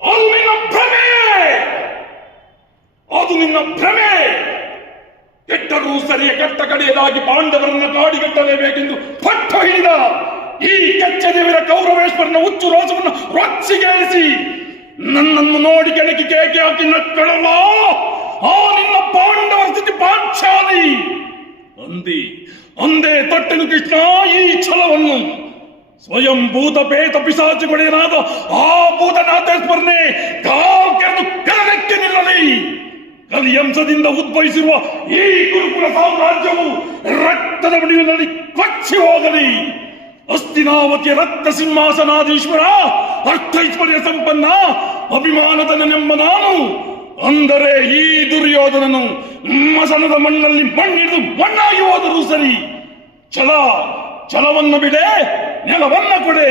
ಅದು ನಿನ್ನ ಭ್ರಮೆ, ಅದು ನಿನ್ನ ಭ್ರಮೆ. ಕೆಟ್ಟರೂ ಸರಿಯ ಕೆಟ್ಟ ಕಡೆಯದಾಗಿ ಪಾಂಡವರನ್ನು ಕಾಡಿಗಟ್ಟಲೇಬೇಕೆಂದು ಪಟ್ಟ ಹಿಡಿದ ಈ ಕೆಚ್ಚದೇವರ ಕೌರವೇಶ್ವರನ ಹುಚ್ಚು ರೋಷವನ್ನು ರೊಚ್ಚಿಗೇರಿಸಿ ನನ್ನನ್ನು ನೋಡಿ ಕೆಣಕಿ ಕೇಕೆ ಹಾಕಿ ನಕ್ಕಳಲ್ಲ ಆ ನಿನ್ನ ಪಾಂಡವರ ಸ್ಥಿತಿ ಪಾಂಚಾಲಿ ಅಂದೇ ತೊಟ್ಟನು ಕೃಷ್ಣ ಈ ಛಲವನ್ನು. ಸ್ವಯಂ ಭೂತ ಪೇತ ಪಿಶಾಚಿಗೊಡೆಯನಾದ ಆ ಭೂತನಾಥೇಶ್ವರನೇ ಕಾಕೆರೆದು ಕರಗಕ್ಕೆ ನಿಲ್ಲಲಿ. ಕಲಿಯಂಶದಿಂದ ಉದ್ಭವಿಸಿರುವ ಈ ಗುರುಕುಲ ಸಾಮ್ರಾಜ್ಯವು ರಕ್ತದ ಬಡಿಯುವಲ್ಲಿ ಕೊಚ್ಚಿ ಹೋಗಲಿ. ಹಸ್ತಿನಾವತಿಯ ರಕ್ತ ಸಿಂಹಾಸನಾಧೀಶ್ವರ, ಅರ್ಥೈಶ್ವರ್ಯ ಸಂಪನ್ನ, ಅಭಿಮಾನದನೆಂಬ ನಾನು ಅಂದರೆ ಈ ದುರ್ಯೋಧನನು ಮಸನದ ಮಣ್ಣಲ್ಲಿ ಮಣ್ಣಿಡಿದು ಮಣ್ಣಾಗಿ ಹೋದರೂ ಸರಿ. ಛಲವನ್ನು ಬಿಡೆ, ನೆಲವನ್ನ ಕೊಡೆ.